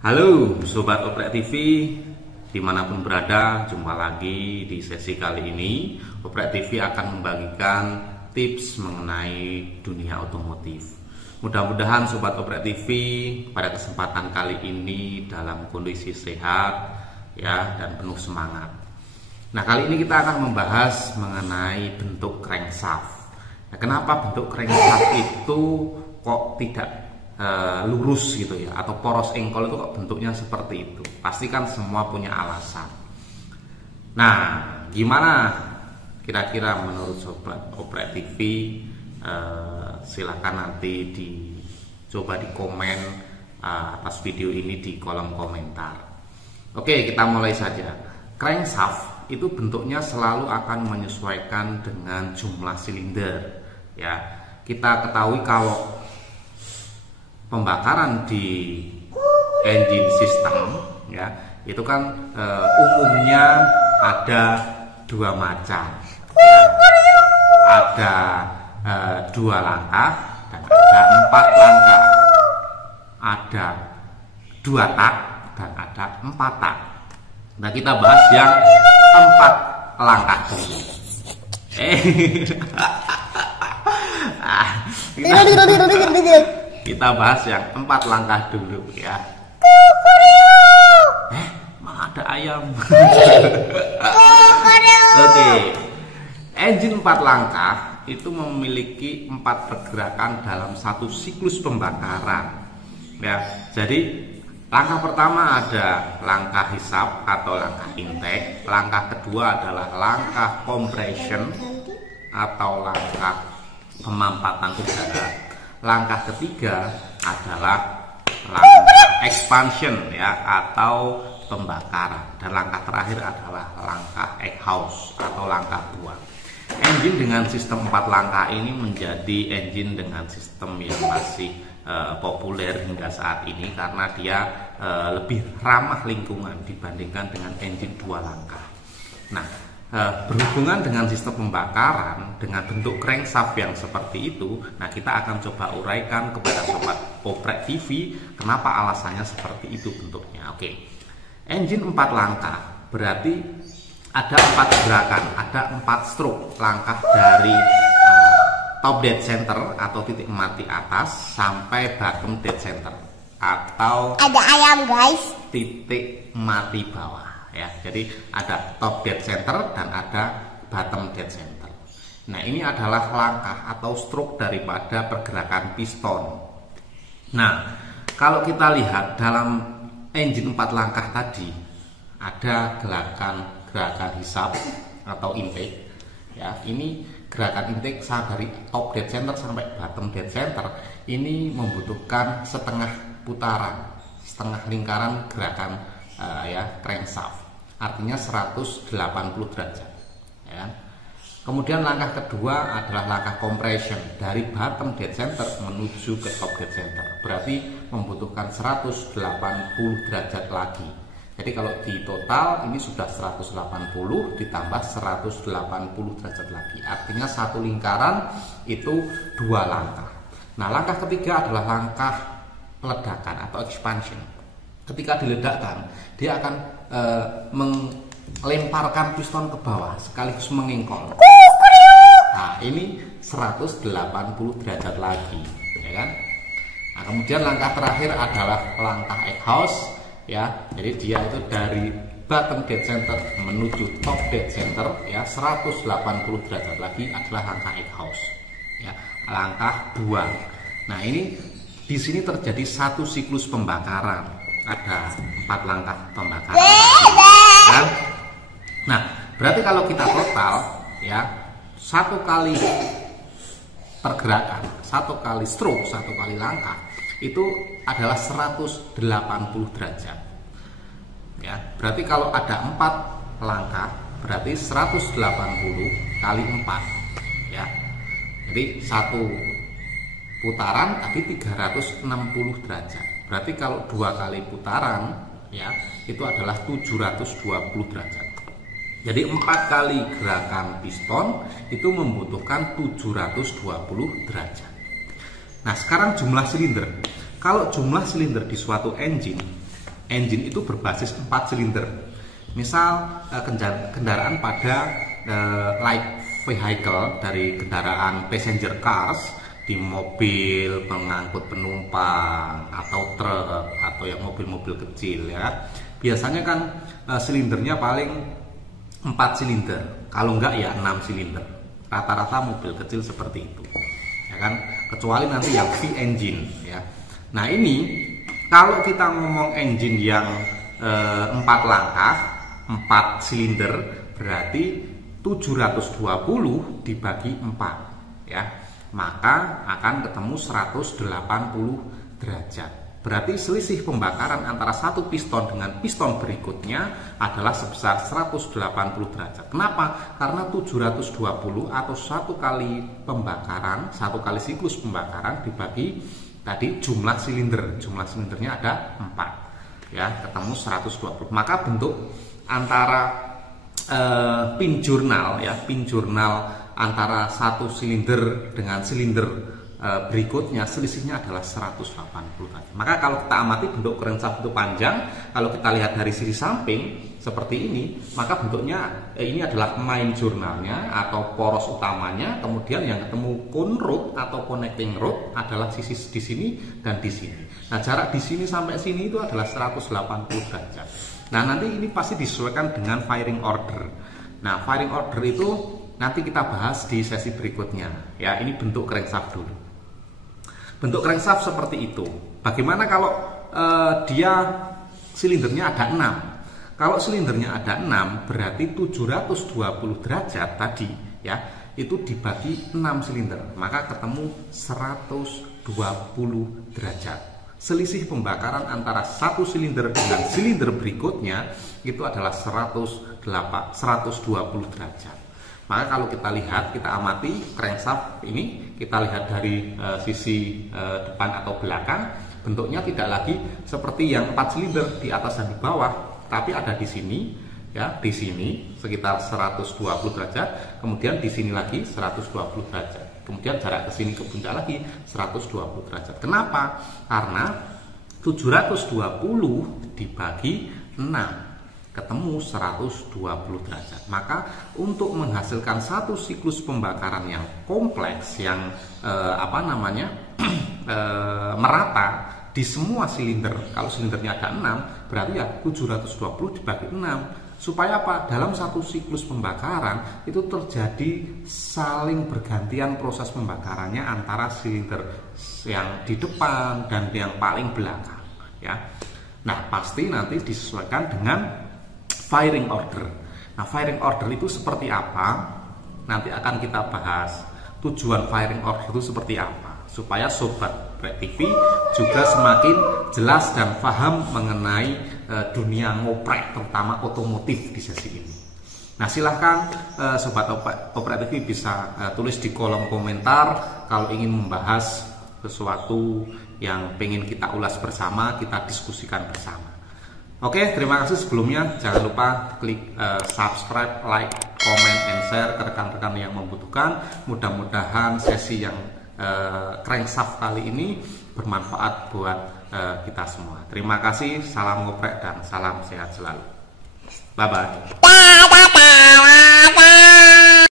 Halo Sobat Oprek TV, dimanapun berada, jumpa lagi di sesi kali ini. Oprek TV akan membagikan tips mengenai dunia otomotif. Mudah-mudahan Sobat Oprek TV pada kesempatan kali ini dalam kondisi sehat ya, dan penuh semangat. Nah, kali ini kita akan membahas mengenai bentuk crankshaft. Nah, kenapa bentuk crankshaft itu kok tidak lurus gitu ya, atau poros engkol itu kok bentuknya seperti itu? Pasti kan semua punya alasan. Nah, gimana kira-kira menurut Sobat Oprek TV? Silahkan nanti coba di komen atas video ini di kolom komentar. Oke, kita mulai saja. Crankshaft itu bentuknya selalu akan menyesuaikan dengan jumlah silinder ya. Kita ketahui kalau pembakaran di engine system ya, itu kan umumnya ada dua macam ya. Ada dua langkah dan ada empat langkah, ada dua tak dan ada empat tak. Nah, kita bahas yang empat langkah dulu. Kita bahas yang empat langkah dulu ya. Mana ada ayam? Oke. Engine 4 langkah itu memiliki 4 pergerakan dalam satu siklus pembakaran. Ya, jadi langkah pertama ada langkah hisap atau langkah intake. Langkah kedua adalah langkah compression atau langkah pemampatan udara. Langkah ketiga adalah langkah expansion ya, atau pembakaran, dan langkah terakhir adalah langkah exhaust atau langkah buang. Engine dengan sistem 4 langkah ini menjadi engine dengan sistem yang masih populer hingga saat ini karena dia lebih ramah lingkungan dibandingkan dengan engine 2 langkah. Nah, berhubungan dengan sistem pembakaran dengan bentuk crankshaft yang seperti itu, nah kita akan coba uraikan kepada Sobat Oprek TV kenapa alasannya seperti itu bentuknya. Oke, engine 4 langkah berarti ada 4 gerakan, ada 4 stroke langkah dari top dead center atau titik mati atas sampai bottom dead center atau ada ayam guys, titik mati bawah ya. Jadi ada top dead center dan ada bottom dead center. Nah, ini adalah langkah atau stroke daripada pergerakan piston. Nah, kalau kita lihat dalam engine 4 langkah tadi ada gerakan hisap atau intake ya. Ini gerakan intake dari top dead center sampai bottom dead center ini membutuhkan setengah putaran, setengah lingkaran gerakan crankshaft, artinya 180 derajat ya. Kemudian langkah kedua adalah langkah compression dari bottom dead center menuju ke top dead center, berarti membutuhkan 180 derajat lagi. Jadi kalau di total ini sudah 180 ditambah 180 derajat lagi, artinya satu lingkaran itu 2 langkah. Nah, langkah ketiga adalah langkah peledakan atau expansion. Ketika diledakkan, dia akan melemparkan piston ke bawah sekaligus mengengkol. Nah, ini 180 derajat lagi ya kan. Nah, kemudian langkah terakhir adalah langkah exhaust ya. Jadi dia itu dari bottom dead center menuju top dead center ya, 180 derajat lagi adalah langkah exhaust ya, langkah buang. Nah, ini di sini terjadi satu siklus pembakaran. Ada 4 langkah pembakaran kan? Nah, berarti kalau kita total ya, satu kali pergerakan, satu kali stroke, satu kali langkah itu adalah 180 derajat ya. Berarti kalau ada 4 langkah berarti 180 kali 4 ya. Jadi satu putaran tapi 360 derajat. Berarti kalau 2 kali putaran ya, itu adalah 720 derajat. Jadi 4 kali gerakan piston itu membutuhkan 720 derajat. Nah, sekarang jumlah silinder. Kalau jumlah silinder di suatu engine engine itu berbasis 4 silinder. Misal kendaraan pada light vehicle, dari kendaraan passenger cars, di mobil pengangkut penumpang atau truk atau yang mobil-mobil kecil ya. Biasanya kan silindernya paling 4 silinder, kalau enggak ya 6 silinder. Rata-rata mobil kecil seperti itu. Ya kan? Kecuali nanti yang V engine ya. Nah, ini kalau kita ngomong engine yang 4 langkah, 4 silinder, berarti 720 dibagi 4 ya. Maka akan ketemu 180 derajat. Berarti selisih pembakaran antara satu piston dengan piston berikutnya adalah sebesar 180 derajat. Kenapa? Karena 720 atau satu kali pembakaran, satu kali siklus pembakaran dibagi tadi jumlah silinder. Jumlah silindernya ada 4. Ya, ketemu 120. Maka bentuk antara pin jurnal ya, pin jurnal antara satu silinder dengan silinder berikutnya selisihnya adalah 180 derajat. Maka kalau kita amati bentuk crankshaft itu panjang, kalau kita lihat dari sisi samping seperti ini, maka bentuknya ini adalah main jurnalnya atau poros utamanya. Kemudian yang ketemu cone rod atau connecting rod adalah sisi di sini dan di sini. Nah, jarak di sini sampai sini itu adalah 180 derajat. Nah, nanti ini pasti disesuaikan dengan firing order. Nah, firing order itu nanti kita bahas di sesi berikutnya. Ya, ini bentuk crankshaft dulu. Bentuk crankshaft seperti itu. Bagaimana kalau dia silindernya ada 6? Kalau silindernya ada 6, berarti 720 derajat tadi ya, itu dibagi 6 silinder, maka ketemu 120 derajat. Selisih pembakaran antara satu silinder dengan silinder berikutnya itu adalah 120 derajat. Maka kalau kita lihat, kita amati crankshaft ini, kita lihat dari sisi depan atau belakang, bentuknya tidak lagi seperti yang 4 silinder di atas dan di bawah, tapi ada di sini ya, di sini sekitar 120 derajat, kemudian di sini lagi 120 derajat. Kemudian jarak ke sini ke puncak lagi 120 derajat. Kenapa? Karena 720 dibagi 6 ketemu 120 derajat. Maka untuk menghasilkan satu siklus pembakaran yang kompleks, yang merata di semua silinder. Kalau silindernya ada 6, berarti ya 720 dibagi 6. Supaya apa? Dalam satu siklus pembakaran itu terjadi saling bergantian proses pembakarannya antara silinder yang di depan dan yang paling belakang ya. Nah, pasti nanti disesuaikan dengan firing order. Nah, firing order itu seperti apa? Nanti akan kita bahas. Tujuan firing order itu seperti apa, supaya Sobat Ngoprek TV juga semakin jelas dan paham mengenai dunia ngoprek, terutama otomotif di sesi ini. Nah, silahkan Sobat Ngoprek TV bisa tulis di kolom komentar kalau ingin membahas sesuatu yang pengen kita ulas bersama, kita diskusikan bersama. Oke, terima kasih sebelumnya. Jangan lupa klik subscribe, like, comment, and share ke rekan-rekan yang membutuhkan. Mudah-mudahan sesi yang crankshaft kali ini bermanfaat buat kita semua. Terima kasih, salam ngoprek dan salam sehat selalu. Bye-bye.